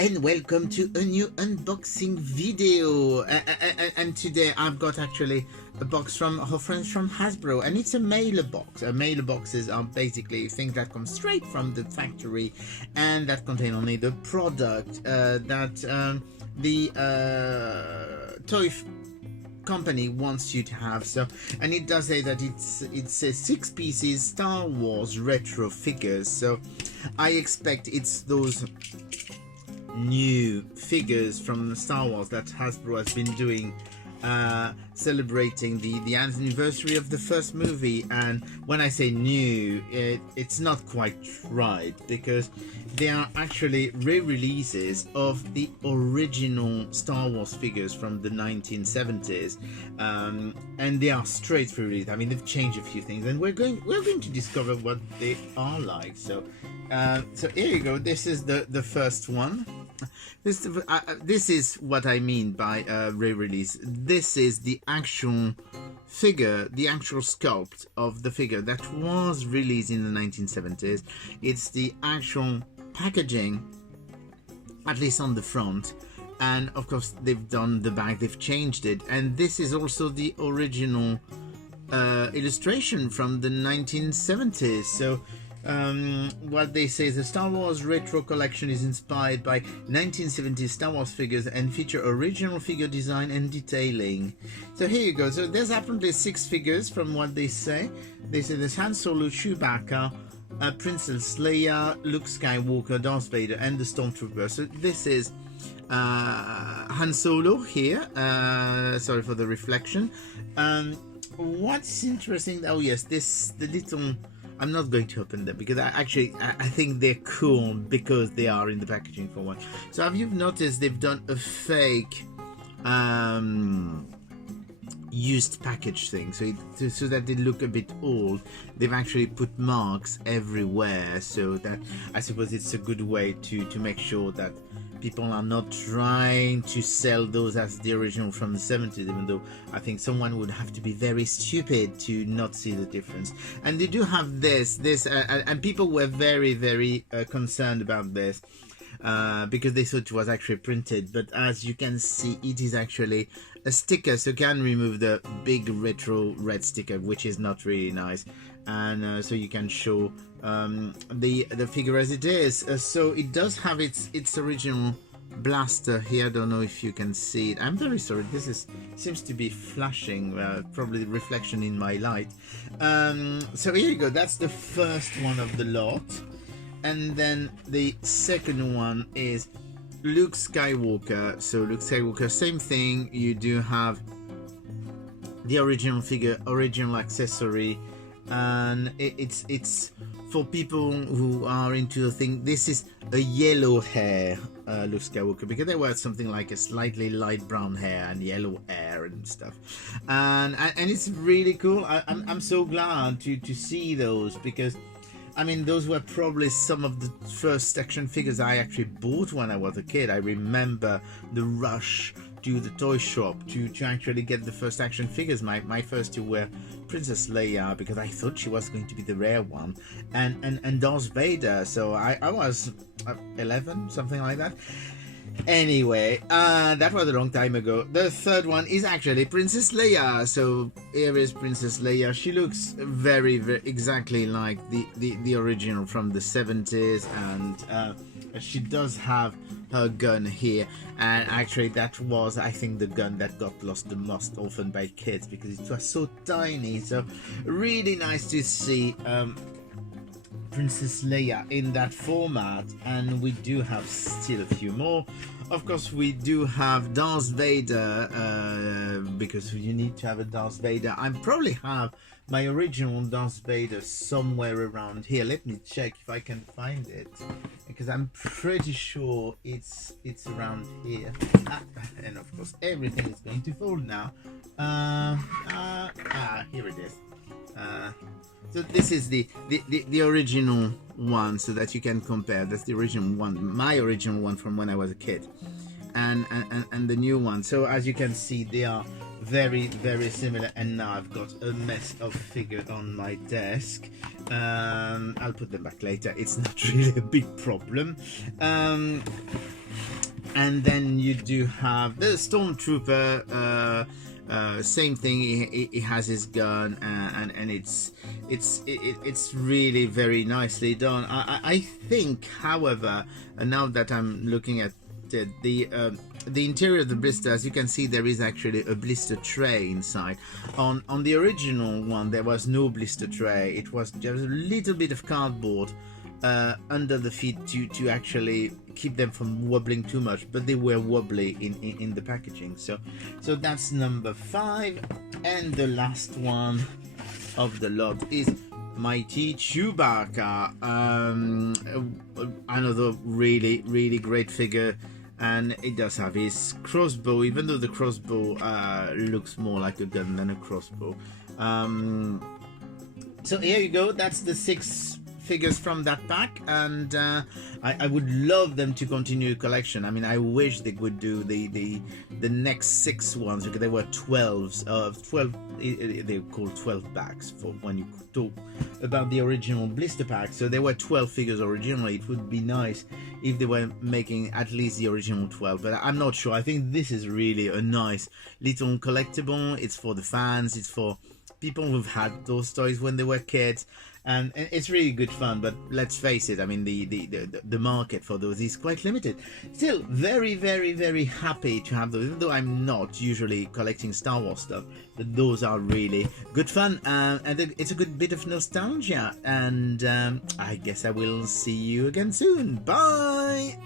and welcome to a new unboxing video. And today I've got actually a box from our friends from Hasbro, and it's a mailer box. Mailer boxes are basically things that come straight from the factory and that contain only the product that the toy company wants you to have. So, and it does say that it says 6 pieces Star Wars retro figures. So I expect it's those new figures from Star Wars that Hasbro has been doing, celebrating the anniversary of the first movie. And when I say new, it's not quite right, because they are actually re-releases of the original Star Wars figures from the 1970s, and they are straight release. I mean, they've changed a few things, and we're going to discover what they are like. So here you go. This is the first one. This is what I mean by re-release. This is the actual figure, the actual sculpt of the figure that was released in the 1970s. It's the actual packaging, at least on the front, and of course they've done the back, they've changed it, and this is also the original illustration from the 1970s. So what they say is the Star Wars retro collection is inspired by 1970s Star Wars figures and feature original figure design and detailing. So here you go. So there's apparently 6 figures from what they say. They say there's Han Solo, Chewbacca, Princess Leia, Luke Skywalker, Darth Vader, and the Stormtrooper. So this is Han Solo here. Sorry for the reflection. What's interesting? Oh yes, the little. I'm not going to open them because I think they're cool because they are in the packaging for one. So have you noticed they've done a fake used package thing, so that they look a bit old. They've actually put marks everywhere, so that I suppose it's a good way to make sure that people are not trying to sell those as the original from the 70s, even though I think someone would have to be very stupid to not see the difference. And they do have this and people were very concerned about this, because they thought it was actually printed, but as you can see, it is actually a sticker, so you can remove the big retro red sticker, which is not really nice, and so you can show the figure as it is. So it does have its original blaster here. I don't know if you can see it. I'm very sorry, this seems to be flashing, probably the reflection in my light. So here you go, that's the first one of the lot. And then the second one is Luke Skywalker. So Luke Skywalker, same thing. You do have the original figure, original accessory, and it's for people who are into the thing. This is a yellow hair Luke Skywalker, because there was something like a slightly light brown hair and yellow hair and stuff, and it's really cool. I'm so glad to see those, because I mean, those were probably some of the first action figures I actually bought when I was a kid. I remember the rush to the toy shop to actually get the first action figures. My first two were Princess Leia, because I thought she was going to be the rare one, and Darth Vader. So I was 11, something like that. Anyway, that was a long time ago. The third one is actually Princess Leia. So here is Princess Leia. She looks very exactly like the original from the 70s, and she does have her gun here, and actually that was, I think, the gun that got lost the most often by kids, because it was so tiny. So really nice to see Princess Leia in that format. And we do have still a few more. Of course, we do have Darth Vader, because you need to have a Darth Vader. I probably have my original Darth Vader somewhere around here. Let me check if I can find it, because I'm pretty sure it's around here. And of course, everything is going to fall now. Here it is. So this is the original one, so that you can compare. That's the original one, my original one from when I was a kid, and the new one. So as you can see, they are very, very similar. And now I've got a mess of figure on my desk. I'll put them back later. It's not really a big problem. And then you do have the Stormtrooper. Same thing. He has his gun, and it's really very nicely done. I think, however, now that I'm looking at the interior of the blister, as you can see, there is actually a blister tray inside. On the original one, there was no blister tray. It was just a little bit of cardboard under the feet to actually keep them from wobbling too much, but they were wobbly in the packaging. So that's number 5, and the last one of the lot is Mighty Chewbacca. Another really great figure, and it does have his crossbow, even though the crossbow looks more like a gun than a crossbow. So here you go. That's the 6 figures from that pack, and I would love them to continue collection. I mean, I wish they would do the next 6 ones, because there were 12 they're called 12 packs for when you talk about the original blister pack. So there were 12 figures originally. It would be nice if they were making at least the original 12, but I'm not sure. I think this is really a nice little collectible. It's for the fans, it's for people who've had those toys when they were kids, and it's really good fun. But let's face it, I mean, the market for those is quite limited. Still, very happy to have those, even though I'm not usually collecting Star Wars stuff. But those are really good fun, and it's a good bit of nostalgia. And I guess I will see you again soon. Bye.